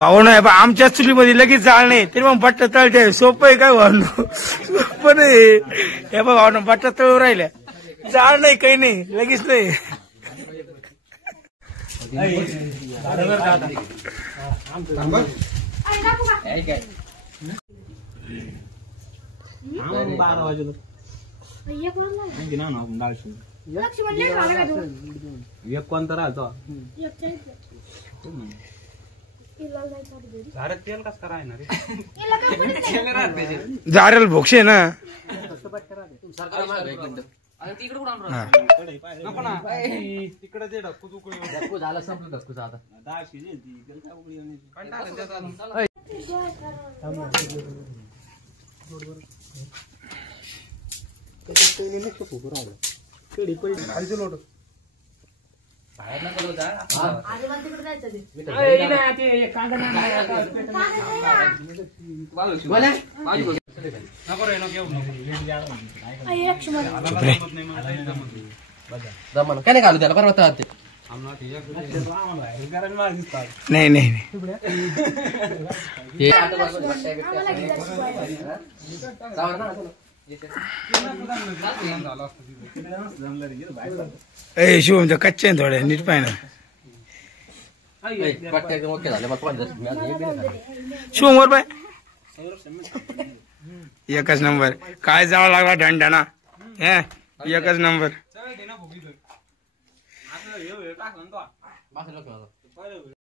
भाऊ नाही बा आमच्या चुलीमध्ये लगेच जाळ नाही तरी मग बट्टा तळते सोपं आहे काय भावनो सोपं नाही हे बघ भावनो बट्टा तळू राहिल्या जाळ नाही काही नाही लगेच नाही एक कोणता राहतो तेल कस करायला जारेल भोक्षे ना तिकडे ते ढक्कू झाला संपलं ढक्कू आता काय नाही घालू त्याला परवा ते नाही नाही ए शिवम तर कच्चे आहे थोडे नीट पाहिजे शिवम वर पाय एकच नंबर काय जावं लागला ढंढाणा हे एकच नंबर